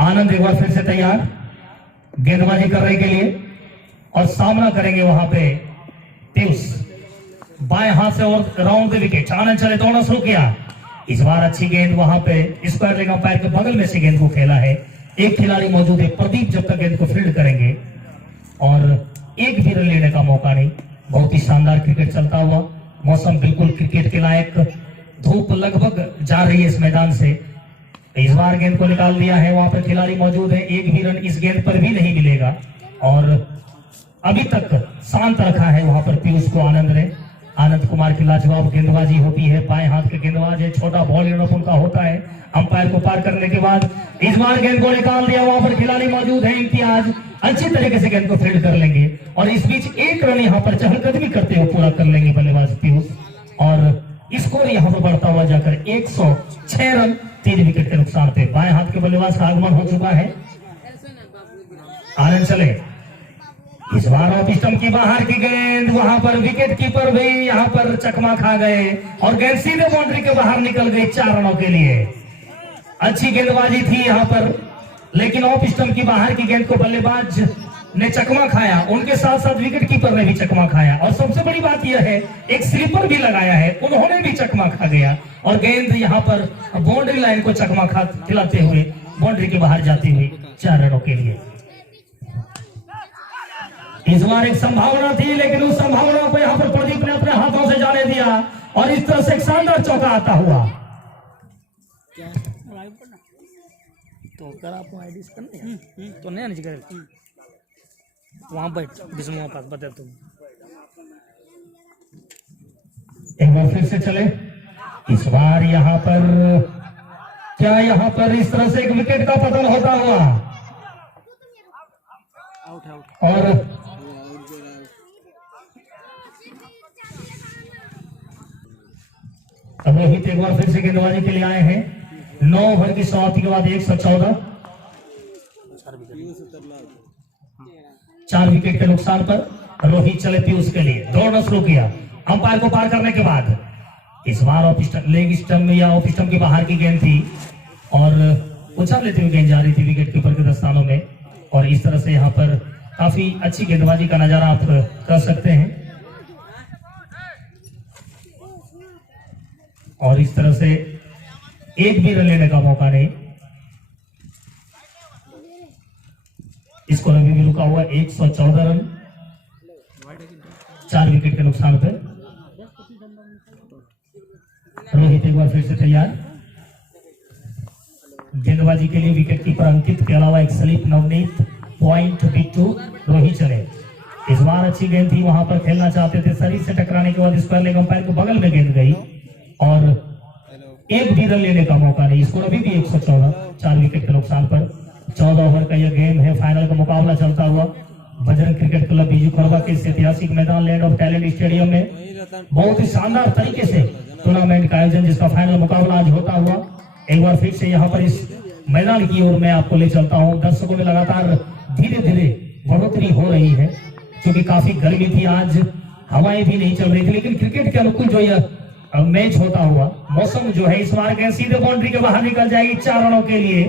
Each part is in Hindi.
आनंद एक बार फिर से तैयार गेंदबाजी करने के लिए और सामना करेंगे वहां पे पीयूष। बाएं हाथ से और राउंड द विकेट। आनंद चले, दौड़ना शुरू किया। इस बार अच्छी गेंद वहां पे स्क्वायर लेग अंपायर के बगल में से गेंद को खेला है। एक खिलाड़ी मौजूद है प्रदीप, जब तक गेंद को फील्ड करेंगे और एक भी रन लेने का मौका नहीं। बहुत ही शानदार क्रिकेट चलता हुआ, मौसम बिल्कुल क्रिकेट के लायक, धूप लगभग जा रही है इस मैदान से। इस बार गेंद को निकाल दिया है, वहां पर खिलाड़ी मौजूद है। एक भी रन इस गेंद पर भी नहीं मिलेगा और अभी तक शांत रखा है वहां पर पीयूष को आनंद ने। आनंद कुमार की लाजवाब गेंदबाजी होती है, बाएं हाथ के गेंदबाज है, छोटा बॉल इन उनका होता है अंपायर को पार करने के बाद। इस बार गेंद को निकाल दिया, वहां पर खिलाड़ी मौजूद है इम्तियाज, अच्छी तरीके से गेंद को फील्ड कर लेंगे और इस बीच एक रन यहाँ पर चहलकदमी करते हुए पूरा कर लेंगे बल्लेबाज पीयूष और स्कोर यहाँ पर बढ़ता हुआ जाकर 106 रन 3 विकेट के नुकसान पे। बाएं हाथ के बल्लेबाज का आगमन हो चुका है। आनंद चले, इस बार ऑफ स्टंप की बाहर की गेंद, वहां पर विकेट कीपर भी यहाँ पर चकमा खा गए और गेंद सीधे बाउंड्री के बाहर निकल गई 4 रनों के लिए। अच्छी गेंदबाजी थी यहाँ पर, लेकिन ऑफ स्टंप की बाहर की गेंद को बल्लेबाज ने चकमा खाया, उनके साथ साथ विकेट कीपर ने भी चकमा खाया और सबसे बड़ी बात यह है एक स्लीपर भी लगाया है, उन्होंने भी चकमा खा गया और गेंद यहाँ पर बाउंड्री लाइन को चकमा खिलाते हुए बाउंड्री के बाहर जाती हुई 4 रनों के लिए। इस बार एक संभावना थी, लेकिन उस संभावना को यहाँ पर प्रदीप ने अपने हाथों से जाने दिया और इस तरह से एक शानदार चौका आता हुआ। तो कर आपको आईडीज करने तो नहीं आने चाहिए, वहां बैठ विष्णु पास बता तुम। एक बार फिर से चले, इस बार यहाँ पर क्या यहाँ पर इस तरह से एक विकेट का पतन होता हुआ और रोहित एक बार फिर से गेंदबाजी के लिए आए हैं। 9 ओवर की समाप्ति के बाद 114, 4 विकेट के नुकसान पर रोहित चले पीयूष के लिए। दौड़ना शुरू किया अंपायर को पार करने के बाद। इस बार ऑफ लेग स्टंप या ऑफ स्टंप के बाहर की गेंद थी और उछाल लेते हुए गेंद जा रही थी विकेट कीपर के दस्तानों में और इस तरह से यहाँ पर काफी अच्छी गेंदबाजी का नजारा आप कर सकते हैं और इस तरह से एक भी रन लेने का मौका नहीं। इसको अभी भी रुका हुआ 114 रन 4 विकेट के नुकसान पर। रोहित एक बार फिर से तैयार गेंदबाजी के लिए। विकेट कीपर अंकित के अलावा एक स्लिप नवनीत, पॉइंट बिट्टू, रोहित चले। इस बार अच्छी गेंद थी, वहां पर खेलना चाहते थे, शरीर से टकराने के बाद स्क्वायर लेग अंपायर के बगल में गेंद गई और एक भी रन लेने का मौका नहीं। स्कोर अभी भी 114, 4 विकेट के नुकसान पर। 14 ओवर का यह गेम है, फाइनल का मुकाबला चलता हुआ बजरंग क्रिकेट क्लब बीजू खरवा के इस ऐतिहासिक मैदान लैंड ऑफ टैलेंट स्टेडियम में बहुत ही शानदार तरीके से टूर्नामेंट का आयोजन, जिसका फाइनल मुकाबला आज होता हुआ। एक बार फिर से यहाँ पर इस मैदान की ओर मैं आपको ले चलता हूँ। दर्शकों में लगातार धीरे धीरे बढ़ोतरी हो रही है, क्योंकि काफी गर्मी थी, आज हवाएं भी नहीं चल रही थी, लेकिन क्रिकेट के अनुकूल जो यह मैच होता हुआ मौसम जो है, इस बार गेंद सीधे बाउंड्री के बाहर निकल जाएगी 4 रनों के लिए।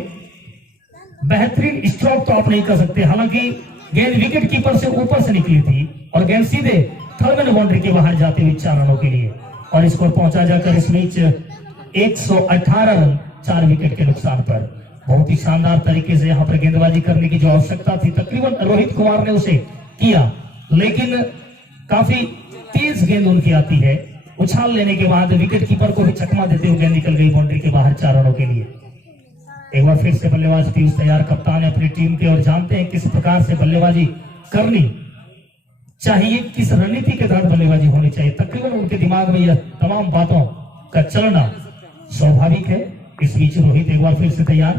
बेहतरीन स्ट्रोक तो आप नहीं कर सकते, हालांकि गेंद विकेट कीपर से ऊपर से निकली थी और गेंद सीधे थर्ड बाउंड्री के बाहर जाते हुए 4 रनों के लिए और स्कोर पहुंचा जाकर इस मैच 118 रन 4 विकेट के नुकसान पर। बहुत ही शानदार तरीके से यहाँ पर गेंदबाजी करने की जो आवश्यकता थी तकरीबन रोहित कुमार ने उसे किया, लेकिन काफी तेज गेंद उनकी आती है। उछाल लेने के बाद विकेट कीपर को भी चकमा देते हुए गेंद निकल गई बाउंड्री के बाहर 4 रनों के लिए। एक बार फिर से बल्लेबाज पीयूष तैयार, कप्तान है अपनी टीम के और जानते हैं किस प्रकार से बल्लेबाजी करनी चाहिए, किस रणनीति के तहत बल्लेबाजी होनी चाहिए। तकरीबन उनके दिमाग में यह तमाम बातों का चलना स्वाभाविक है। इस बीच रोहित एक बार फिर से तैयार,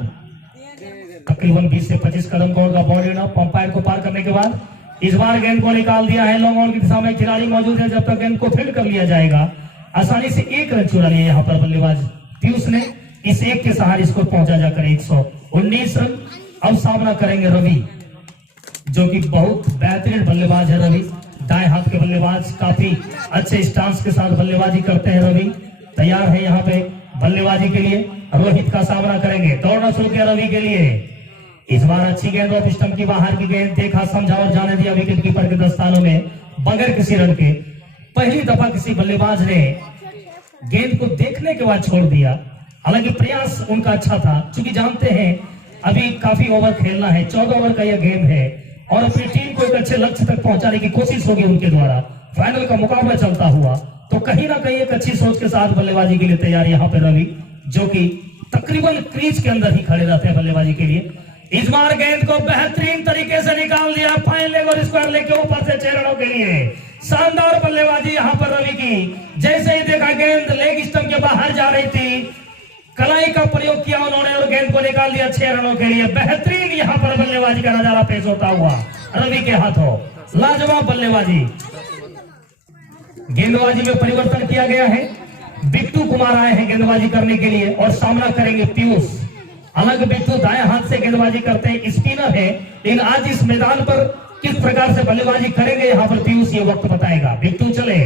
तकरीबन 20 से 25 कदम का उनका बॉल लेना अंपायर को पार करने के बाद। इस बार गेंद को निकाल दिया है, लॉन्ग ऑन की दिशा में खिलाड़ी मौजूद है, जब तक गेंद को फील्ड कर लिया जाएगा। आसानी से 1 रन चुरा लिया यहाँ पर बल्लेबाज पीयूष ने। इस एक के सहारे स्कोर पहुंचा जाकर 119 रन। अब सामना करेंगे रवि, जो कि बहुत बेहतरीन बल्लेबाज है। रवि दाएं हाथ के बल्लेबाज, काफी अच्छे स्टांस के साथ बल्लेबाजी करते हैं। रवि तैयार है यहाँ पे बल्लेबाजी के लिए। रोहित का सामना करेंगे। दौड़ना शुरू किया रवि के लिए। इस बार अच्छी गेंद ऑफ स्टंप की बाहर की गेंद, देखा समझा और जाने दिया विकेट कीपर के दस्तानों में बगैर किसी रन के। पहली दफा किसी बल्लेबाज ने गेंद को देखने के बाद छोड़ दिया। हालांकि प्रयास उनका अच्छा था, क्योंकि जानते हैं अभी काफी ओवर खेलना है, 14 ओवर का यह गेम है और अपनी टीम को एक अच्छे लक्ष्य तक पहुंचाने की कोशिश होगी उनके द्वारा। फाइनल का मुकाबला चलता हुआ, तो कहीं ना कहीं एक अच्छी सोच के साथ बल्लेबाजी के लिए तैयार यहाँ पे रवि, जो कि तकरीबन क्रीज के अंदर ही खड़े रहते हैं बल्लेबाजी के लिए। इस बार गेंद को बेहतरीन तरीके से निकाल दिया, फाइन लेग और स्क्वायर लेग के ऊपर से 6 रनों के लिए। शानदार बल्लेबाजी यहाँ पर रवि की। जैसे ही देखा गेंद लेग स्टंप के बाहर जा रही थी, कलाई का प्रयोग किया उन्होंने और गेंद को निकाल दिया 6 रनों के लिए। बेहतरीन यहाँ पर बल्लेबाजी का नजारा पेश होता हुआ रवि के हाथों। लाजवाब बल्लेबाजी। गेंदबाजी में परिवर्तन किया गया है। बिट्टू कुमार आए हैं गेंदबाजी करने के लिए और सामना करेंगे पीयूष। अलग बिट्टू दाएं हाथ से गेंदबाजी करते हैं, स्पिनर है, लेकिन आज इस मैदान पर किस प्रकार से बल्लेबाजी करेंगे यहाँ पर पीयूष ये वक्त बताएगा। बिट्टू चले,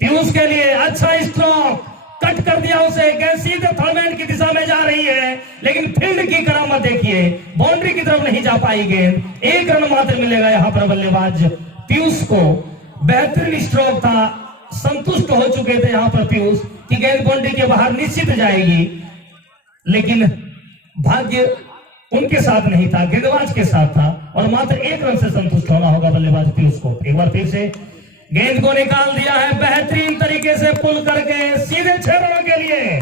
पीयूष के लिए अच्छा स्ट्रोक, कट कर दिया उसे, गेंद सीधे थर्डमैन की दिशा में जा रही है, लेकिन फील्ड की करामत देखिए, बाउंड्री की तरफ नहीं जा पाई गेंद। 1 रन मात्र मिलेगा यहाँ पर बल्लेबाज पीयूष को। बेहतरीन स्ट्रोक था, संतुष्ट हो चुके थे यहाँ पर पीयूष कि गेंद बाउंड्री के बाहर निश्चित जाएगी, लेकिन भाग्य उनके साथ नहीं था, गेंदबाज के साथ था और मात्र 1 रन से संतुष्ट होना होगा बल्लेबाज पीयूष को। एक बार फिर से गेंद को निकाल दिया है बेहतरीन तरीके से पुल करके, सीधे 6 रनों के लिए।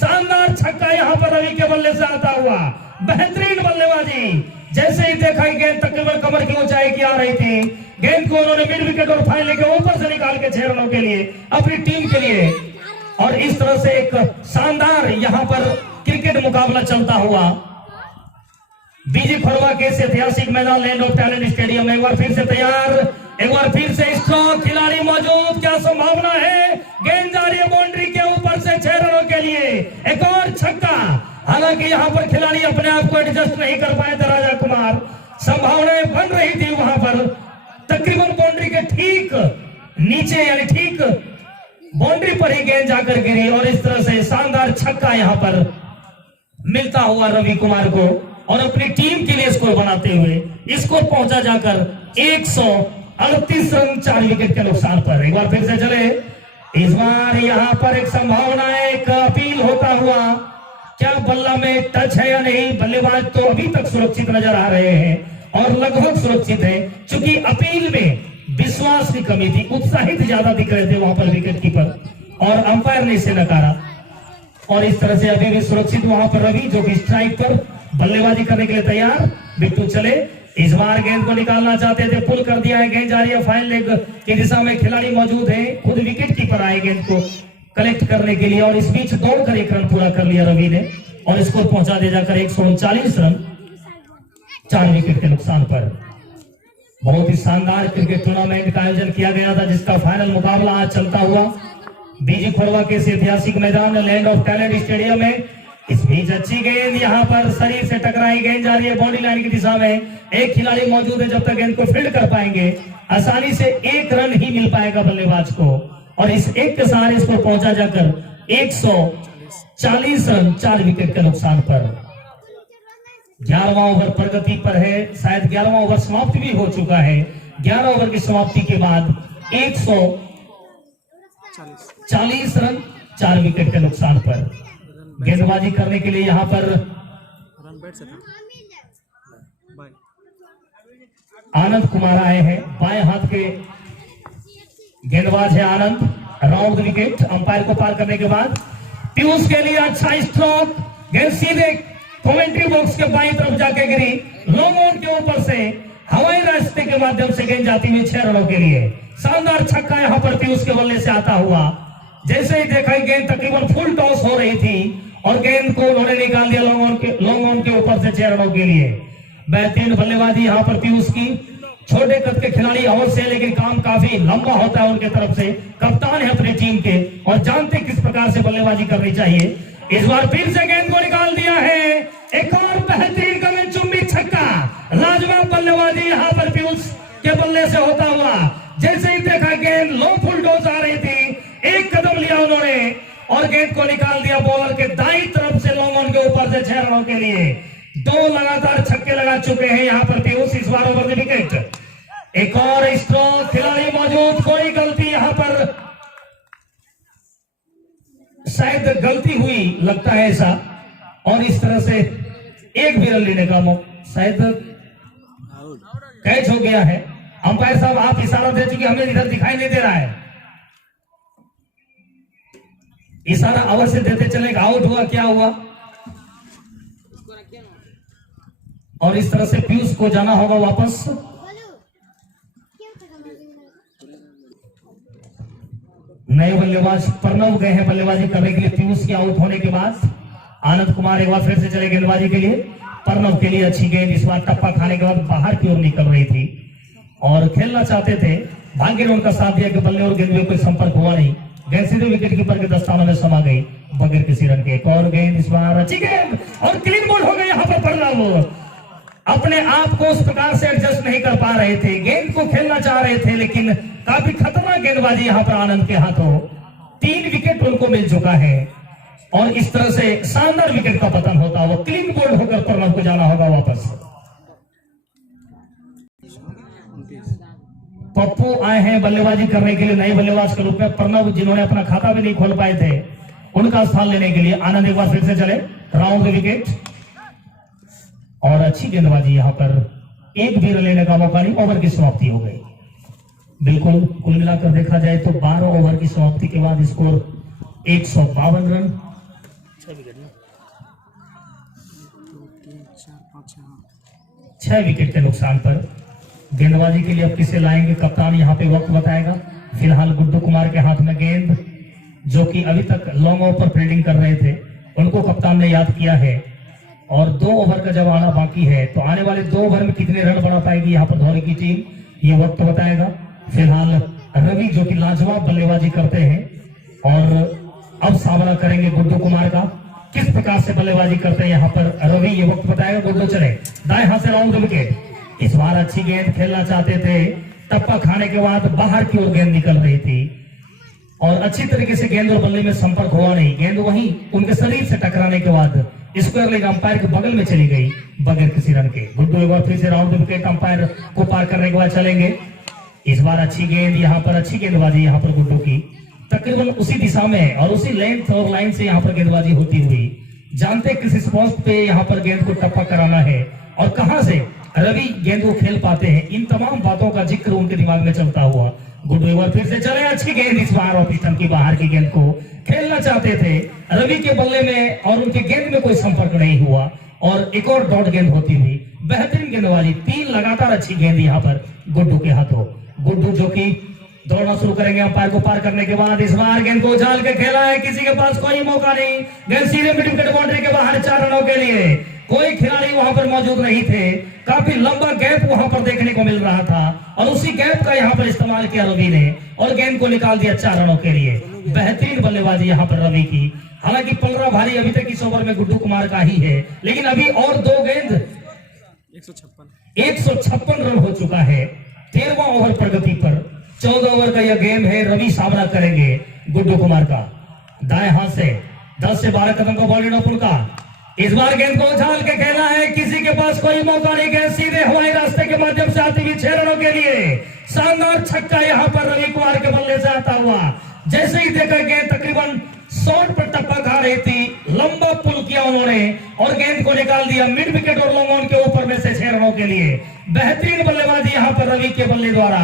शानदार छक्का यहाँ पर रवि के बल्ले से आता हुआ। बेहतरीन बल्लेबाजी। जैसे ही देखा गेंद तकरीबन कमर की ऊंचाई की आ रही थी, गेंद को उन्होंने मिड विकेट और फाइन लेके ऊपर से निकाल के 6 रनों के लिए अपनी टीम के लिए। और इस तरह से एक शानदार यहाँ पर क्रिकेट मुकाबला चलता हुआ बीजी खोरवा के ऐतिहासिक मैदान लैंड ऑफ टैलेंट स्टेडियम में। एक बार फिर से तैयार, एक बार फिर से स्ट्रॉन्ग खिलाड़ी मौजूद, क्या संभावना है, गेंद जा रही है बाउंड्री के ऊपर से 6 रनों के लिए। एक और छक्का। हालांकि यहाँ पर खिलाड़ी अपने आप को एडजस्ट नहीं कर पाए थे राजा कुमार, संभावनाएं बन रही थी वहां पर, तकरीबन बाउंड्री के ठीक नीचे यानी ठीक बाउंड्री पर ही गेंद जाकर गिरी और इस तरह से शानदार छक्का यहाँ पर मिलता हुआ रवि कुमार को और अपनी टीम के लिए स्कोर बनाते हुए स्कोर पहुंचा जाकर 138 रन 4 विकेट के नुकसान पर। एक बार फिर से चले, इस बार यहाँ पर एक संभावना है, एक अपील होता हुआ, क्या बल्ला में टच है या नहीं। बल्लेबाज तो अभी तक सुरक्षित नजर आ रहे हैं और लगभग सुरक्षित है, क्योंकि अपील में विश्वास की कमी थी, उत्साहित ज्यादा दिख रहे थे वहां पर विकेट कीपर और अंपायर ने इसे नकारा और इस तरह से अभी भी सुरक्षित वहां पर रवि, जो कि स्ट्राइक पर बल्लेबाजी करने के लिए तैयार। बिट्टू चले, इस बार गेंद को निकालना चाहते थे, पुल कर दिया है, गेंद जा रही है फाइन लेग की दिशा में, खिलाड़ी मौजूद है, खुद विकेट कीपर आए गेंद को कलेक्ट करने के लिए और इस बीच दौड़कर 1 रन पूरा कर लिया रवि ने और स्कोर पहुंचा दे जाकर 139 रन 4 विकेट के नुकसान पर। बहुत ही शानदार क्रिकेट टूर्नामेंट का आयोजन किया गया था, जिसका फाइनल मुकाबला आज चलता हुआ बीजी खोरवा के ऐतिहासिक मैदान लैंड ऑफ टैलेंट स्टेडियम में। इस बीच अच्छी गेंद यहाँ पर शरीर से टकराई, गेंद जा रही है बॉडी लाइन की दिशा में, एक खिलाड़ी मौजूद है, जब तक गेंद को फील्ड कर पाएंगे आसानी से 1 रन ही मिल पाएगा बल्लेबाज को और इस एक के सहारे इसको पहुंचा जाकर 140 रन 4 विकेट के नुकसान पर। 11वां ओवर प्रगति पर है, शायद 11वां ओवर समाप्त भी हो चुका है। 11 ओवर की समाप्ति के बाद 140 रन 4 विकेट के नुकसान पर गेंदबाजी करने के लिए यहाँ पर आनंद कुमार आए हैं, बाएं हाथ के गेंदबाज है आनंद। राउंड विकेट अंपायर को पार करने के बाद पीयूष के लिए अच्छा स्ट्रोक, गेंद सीधे कमेंट्री बॉक्स के बाईं तरफ जाके गिरी, लॉन्ग ऑन के ऊपर से हवाई रास्ते के माध्यम से गेंद जाती हुई 6 रनों के लिए। शानदार छक्का यहाँ पर पीयूष के बल्ले से आता हुआ। जैसे ही देखा गेंद तकरीबन फुल टॉस हो रही थी और गेंद को उन्होंने निकाल दिया लॉन्ग ऑन के ऊपर से 6 रनों के लिए। बेहतरीन बल्लेबाजी यहाँ पर पीयूष की। छोटे कद के खिलाड़ी अवश्य, लेकिन काम काफी लंबा होता है उनके तरफ से, कप्तान है अपनी टीम के और जानते किस प्रकार से बल्लेबाजी करनी चाहिए। इस बार फिर से गेंद को निकाल दिया है, एक और बेहतरीन गगनचुंबी छक्का। लाजवाब बल्लेबाजी यहाँ पर पीयूष के बल्ले से होता हुआ। जैसे ही देखा गेंद लो फुल टॉस आ रही थी, एक कदम लिया उन्होंने और गेंद को निकाल दिया बॉलर के दाईं तरफ से लॉन्ग ऑन 6 रनों के लिए। 2 लगातार छक्के लगा चुके हैं यहाँ पर पीयूष, इस बार ओवर द विकेट। एक और स्ट्रोक, खिलाड़ी मौजूद, कोई गलती यहाँ पर शायद गलती हुई लगता है ऐसा, और इस तरह से एक भी रन लेने का शायद कैच हो गया है। अंपायर साहब आप इशारा दे चुके, हमें इधर दिखाई नहीं दे रहा है, इशारा अवश्य देते चले, आउट हुआ क्या हुआ। और इस तरह से पीयूष को जाना होगा वापस। नए बल्लेबाज प्रणव गए हैं बल्लेबाजी करने के लिए। पीयूष के आउट होने के बाद आनंद कुमार एक बार फिर से चले गेंदबाजी के लिए। प्रणव के लिए अच्छी गेंद, इस बार टप्पा खाने के बाद बाहर की ओर निकल रही थी और खेलना चाहते थे, भाग्य ने उनका साथ दिया कि बल्ले और गेंद में कोई संपर्क हुआ नहीं। गेंद सीधे विकेट कीपर के दस्तानों में समा गई बगैर किसी रन के। एक और गेंद, इस बार अच्छी गेंद और क्लीन बोल्ड हो गई यहाँ पर प्रणव। अपने आप को उस प्रकार से एडजस्ट नहीं कर पा रहे थे, गेंद को खेलना चाह रहे थे, लेकिन काफी खतरनाक गेंदबाजी यहाँ पर आनंद के हाथों। 3 विकेट उनको मिल चुका है और इस तरह से शानदार विकेट का पतन होता हुआ क्लीन बोल्ड होकर प्रणव को जाना होगा वापस। पप्पू आए हैं बल्लेबाजी करने के लिए नए बल्लेबाज के रूप में। प्रणव जिन्होंने अपना खाता भी नहीं खोल पाए थे, उनका स्थान लेने के लिए आनंद एक बार फिर से चले राउंड द विकेट। और अच्छी गेंदबाजी यहाँ पर, एक भी रन लेने का मौका नहीं, ओवर की समाप्ति हो गई। बिल्कुल कुल मिलाकर देखा जाए तो 12 ओवर की समाप्ति के बाद स्कोर 152 रन। 6 विकेट के नुकसान पर गेंदबाजी के लिए अब किसे लाएंगे, कप्तान यहाँ पे वक्त बताएगा। फिलहाल गुड्डू कुमार के हाथ में गेंद, जो कि अभी तक लॉन्ग ऑफ पर फील्डिंग कर रहे थे, उनको कप्तान ने याद किया है और 2 ओवर का जब आना बाकी है तो आने वाले 2 ओवर में कितने रन बना पाएगी यहाँ पर धौरी की टीम, ये वक्त बताएगा। फिलहाल रवि जो कि लाजवाब बल्लेबाजी करते हैं और अब सामना करेंगे गुड्डू कुमार का, किस प्रकार से बल्लेबाजी करते हैं यहाँ पर रवि, ये वक्त बताएगा। गुड्डू चले दाएं हाथ से राउंड द विकेट। इस बार अच्छी गेंद खेलना चाहते थे, टप्पा खाने के बाद बाहर की ओर गेंद निकल रही थी और अच्छी तरीके से गेंद और बल्ले में संपर्क हुआ नहीं। गेंद वहीं उनके शरीर से टकराने के बाद स्क्वायर लेग अंपायर के बगल में चली गई बगैर किसी रन के। गुड्डू एक बार फिर से राउंड द विकेट अंपायर को पार करने के बाद चलेंगे। इस बार अच्छी गेंद यहाँ पर, अच्छी गेंदबाजी यहाँ पर गुड्डू की, तकरीबन उसी दिशा में और उसी लेंथ और लाइन से यहाँ पर गेंदबाजी होती हुई, जानते किस स्पॉट पे यहाँ पर गेंद को टप्पा कराना है और कहां से रवि गेंद को खेल पाते हैं, इन तमाम बातों का जिक्र उनके दिमाग में चलता हुआ गुड्डू एक बार फिर से चले। अच्छी गेंद, इस बार ऑफ स्टंप की बाहर की गेंद को खेलना चाहते थे, रवि के बल्ले में और उनके गेंद में कोई संपर्क नहीं हुआ और एक और डॉट गेंद होती हुई बेहतरीन गेंदबाजी। 3 लगातार अच्छी गेंद यहाँ पर गुड्डू के हाथों। गुड्डू जो कि दौड़ना शुरू करेंगे अंपायर को पार करने के बाद। इस बार गेंद को उछाल के खेला है, किसी के पास कोई मौका नहीं, गेंद सीधे मिड विकेट बाउंड्री के बाहर 4 रनों के लिए। कोई खिलाड़ी वहां पर मौजूद नहीं थे, काफी लंबा गैप वहां पर देखने को मिल रहा था और उसी गैप का यहाँ पर इस्तेमाल किया रवि ने और गेंद को निकाल दिया 4 रनों के लिए। बेहतरीन बल्लेबाजी यहाँ पर रवि की। हालांकि पलरा भारी अभी तक इस ओवर में गुड्डू कुमार का ही है, लेकिन अभी और 2 गेंद 156 रन हो चुका है। 13वां ओवर प्रगति पर, 14 ओवर का यह गेम है। रवि सामना करेंगे गुड्डू कुमार का। दाएं हाथ से 10 से 12 कदम का बॉलिंग ओपन का। इस बार गेंद को उछाल के खेला है, किसी के पास कोई मौका नहीं, गेंद सीधे हवाई रास्ते के माध्यम से आती हुई 6 रनों के लिए। शानदार छक्का यहाँ पर रवि कुमार के बल्ले से आता हुआ। जैसे ही देखा गेंद तकरीबन शॉट पर टप्पा खा रही थी, लंबा पुल किया उन्होंने और गेंद को निकाल दिया मिड विकेट और लॉन्ग ऑन के ऊपर में से 6 रनों के लिए। बेहतरीन बल्लेबाजी यहाँ पर रवि के बल्ले द्वारा।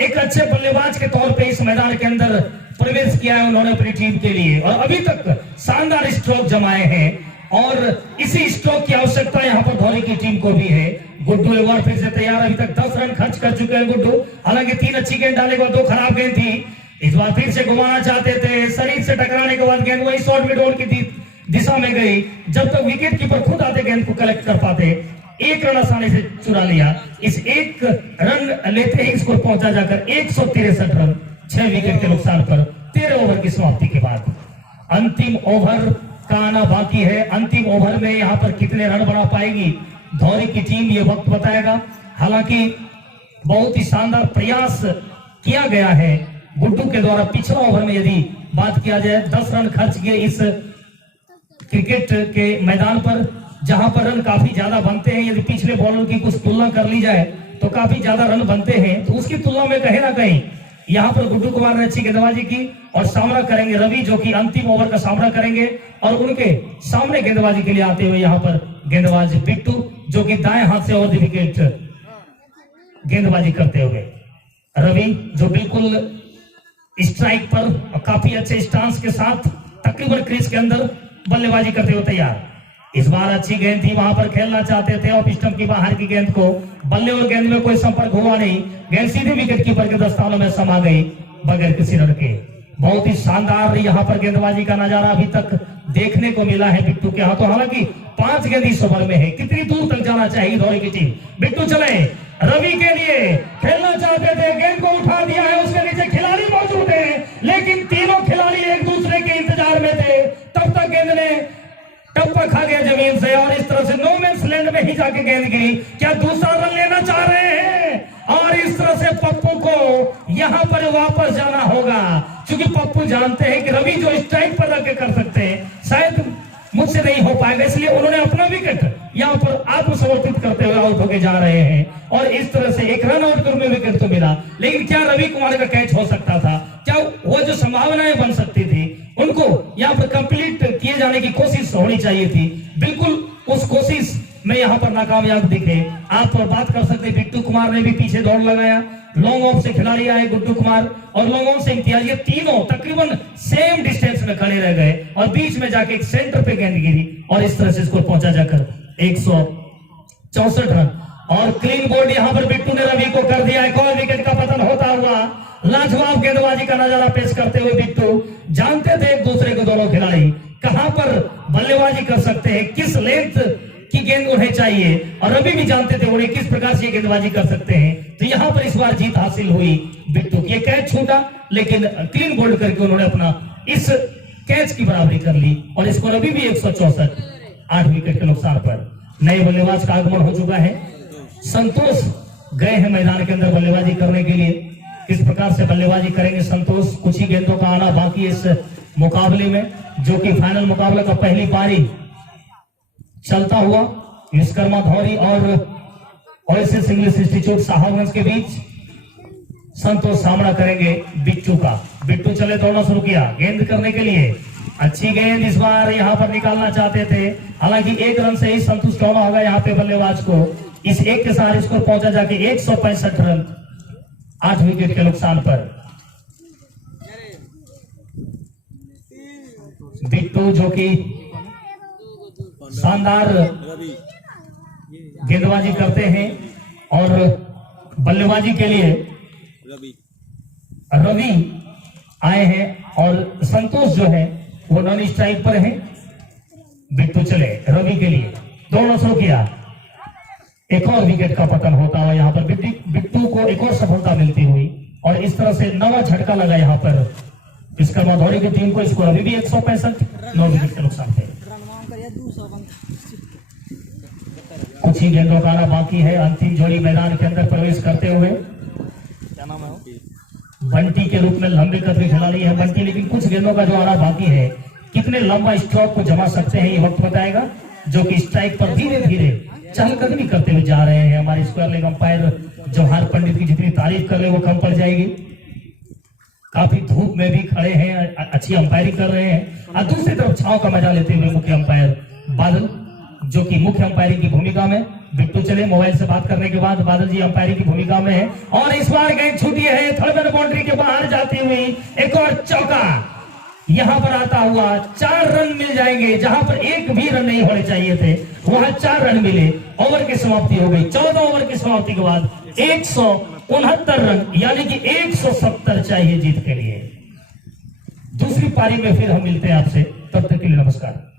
एक अच्छे बल्लेबाज के तौर पे इस मैदान के अंदर प्रवेश किया है उन्होंने अपनी टीम के लिए और अभी तक शानदार स्ट्रोक जमाए हैं और इसी स्ट्रोक की आवश्यकता यहाँ पर धौरी की टीम को भी है। गुड्डू एक बार फिर से तैयार, अभी तक 10 रन खर्च कर चुके हैं गुड्डू। हालांकि 3 अच्छी गेंद डालने के बाद 2 खराब गेंद थी। इस बार फिर से घुमाना चाहते थे, शरीर से टकराने के बाद गेंद वही शॉर्ट मिड ऑन की दिशा में गई। जब तक विकेट कीपर खुद आते गेंद को कलेक्ट कर पाते, 1 रन आसानी से चुरा लिया। इस 1 रन लेते ही स्कोर पहुंचा जाकर 163 रन 6 विकेट के नुकसान पर 13 ओवर की समाप्ति के बाद। अंतिम ओवर का आना बाकी है। अंतिम ओवर में यहाँ पर कितने रन बना पाएगी धौरी की टीम, ये वक्त बताएगा। हालांकि बहुत ही शानदार प्रयास किया गया है गुड्डू के द्वारा। पिछला ओवर में यदि बात किया जाए 10 रन खर्च किए इस क्रिकेट के मैदान पर जहां पर रन काफी ज्यादा बनते हैं, यदि पिछले बॉलर की कुछ तुलना कर ली जाए तो काफी ज्यादा रन बनते हैं, तो उसकी तुलना में कहीं ना कहीं यहाँ पर गुड्डू कुमार ने अच्छी गेंदबाजी की और सामना करेंगे रवि, जो कि अंतिम ओवर का सामना करेंगे। और उनके सामने गेंदबाजी के लिए आते हुए यहाँ पर गेंदबाज बिट्टू, जो कि दाएं हाथ से ओवर द विकेट गेंदबाजी करते हुए। रवि जो बिल्कुल स्ट्राइक पर काफी अच्छे स्टांस के साथ तकरीबन क्रीज के अंदर बल्लेबाजी करते हुए तैयार। इस बार अच्छी गेंद थी, वहां पर खेलना चाहते थे ऑफ स्टंप की बाहर की गेंद को, बल्ले और गेंद में कोई संपर्क हुआ नहीं, गेंद सीधे विकेट कीपर के दस्तानों में समा गई बगैर किसी रन के। बहुत ही शानदार यहाँ पर गेंदबाजी का नजारा अभी तक देखने को मिला है बिट्टू के हाथों। हालांकि 5 गेंद इस ओवर में है, कितनी दूर तक जाना चाहिए दौरे की टीम। बिट्टू चले रवि के लिए, खेलना चाहते थे, गेंद को उठा दिया है, उसके नीचे खिलाड़ी मौजूद है, लेकिन तीनों खिलाड़ी एक दूसरे के इंतजार में थे, तब तक गेंद ने टप्पा खा गया जमीन से और इस तरह से नो मैंस लैंड में ही जाके गेंद गिरी। क्या दूसरा रन लेना चाह रहे हैं? और इस तरह से पप्पू को यहां पर वापस जाना होगा, क्योंकि पप्पू जानते हैं कि रवि जो स्ट्राइक पर रख के कर सकते हैं शायद मुझसे नहीं हो पाएगा, इसलिए उन्होंने अपना विकेट यहां पर आत्मसमर्पित करते हुए आउट होके जा रहे हैं। और इस तरह से एक रन आउट में विकेट तो मिला, लेकिन क्या रवि कुमार का कैच हो सकता था? क्या वो जो संभावनाएं बन सकती थी उनको यहाँ पर कंप्लीट किए जाने की कोशिश होनी चाहिए थी, बिल्कुल उस कोशिश में यहाँ पर नाकामयाब दिखे। आप बात कर सकते हैं बिट्टू कुमार ने भी पीछे दौड़ लगाया, लॉन्ग ऑफ से खिलाड़ी आए गुड्डू कुमार और लॉन्ग ऑफ से इम्तियाज, ये तीनों तकरीबन सेम डिस्टेंस में खड़े रह गए और बीच में जाके एक सेंटर पे गेंद गिरी और इस तरह से इसको पहुंचा जाकर 164 रन और क्लीन बोल्ड यहाँ पर बिट्टू ने रवि को कर दिया। एक और विकेट का पतन होता हुआ लाजवाब गेंदबाजी का नजारा पेश करते हुए बिट्टू जानते थे एक दूसरे को दोनों खिलाड़ी कहां पर बल्लेबाजी कर सकते हैं, किस लेंथ की गेंद उन्हें चाहिए, और रवि भी जानते थे उन्हें किस प्रकार से गेंदबाजी कर सकते हैं। तो यहां पर इस बार जीत हासिल हुई बिट्टू की। कैच छूटा लेकिन क्लीन बोल्ड करके उन्होंने अपना इस कैच की बराबरी कर ली और इसको रवि भी 164 8 विकेट के नुकसान पर। नए बल्लेबाज का आगमन हो चुका है, संतोष गए हैं मैदान के अंदर बल्लेबाजी करने के लिए। किस प्रकार से बल्लेबाजी करेंगे संतोष? कुछ ही गेंदों का आना बाकी इस मुकाबले में, जो कि फाइनल मुकाबले का पहली पारी चलता हुआ विश्वकर्मा धौरी और ओएसिस इंग्लिश इंस्टीट्यूट साहबगंज के बीच संतोष सामना करेंगे बिट्टू का। बिट्टू चले दौड़ना शुरू किया गेंद करने के लिए, अच्छी गेंद इस बार यहां पर निकालना चाहते थे, हालांकि 1 रन से ही संतुष्ट होना होगा यहाँ पे बल्लेबाज को। इस एक के साथ स्कोर पहुंचा जाके 165 रन 8 विकेट के नुकसान पर। बिट्टू जो कि शानदार गेंदबाजी करते हैं और बल्लेबाजी के लिए रवि आए हैं और संतोष जो है वो नॉन स्ट्राइक पर है। बिट्टू चले रवि के लिए, दौड़ना शुरू किया, एक और विकेट का पतन होता हुआ यहाँ पर बिट्टू को एक और सफलता मिलती हुई और इस तरह से नवा झटका लगा यहाँ पर विश्वकर्मा धौरी की टीम को। इसको अभी भी 165 9 विकेट के नुकसान थे। कुछ ही गेंदों का आना बाकी है, अंतिम जोड़ी मैदान के अंदर प्रवेश करते हुए। क्या नाम है? बंटी के रूप में लंबे कद के खिलाड़ी है बंटी, लेकिन कुछ गेंदों का जो आना बाकी है, कितने लंबा स्ट्रोक को जमा सकते हैं ये वक्त बताएगा, जो कि स्ट्राइक पर धीरे धीरे चहलकदमी करते हुए जा रहे हैं। हमारे स्क्वायर लेग अंपायर जवाहर पंडित की जितनी तारीफ कर ले वो कम पड़ जाएगी। काफी धूप में भी खड़े हैं, अच्छी अंपायरिंग कर रहे हैं। और दूसरी तरफ छाव का मजा लेते हुए मुख्य अंपायर बादल, जो कि मुख्य अंपायरिंग की भूमिका में। बिट्टू चले मोबाइल से बात करने के बाद बादल जी अंपायरिंग की भूमिका में है और इस बार गेंद छूटी है, थर्ड बाउंड्री के बाहर जाती हुई एक और चौका यहां पर आता हुआ। 4 रन मिल जाएंगे, जहां पर एक भी रन नहीं होने चाहिए थे वहां 4 रन मिले। ओवर की समाप्ति हो गई। 14 ओवर की समाप्ति के बाद 169 रन यानी कि 170 चाहिए जीत के लिए। दूसरी पारी में फिर हम मिलते हैं आपसे, तब तक के लिए नमस्कार।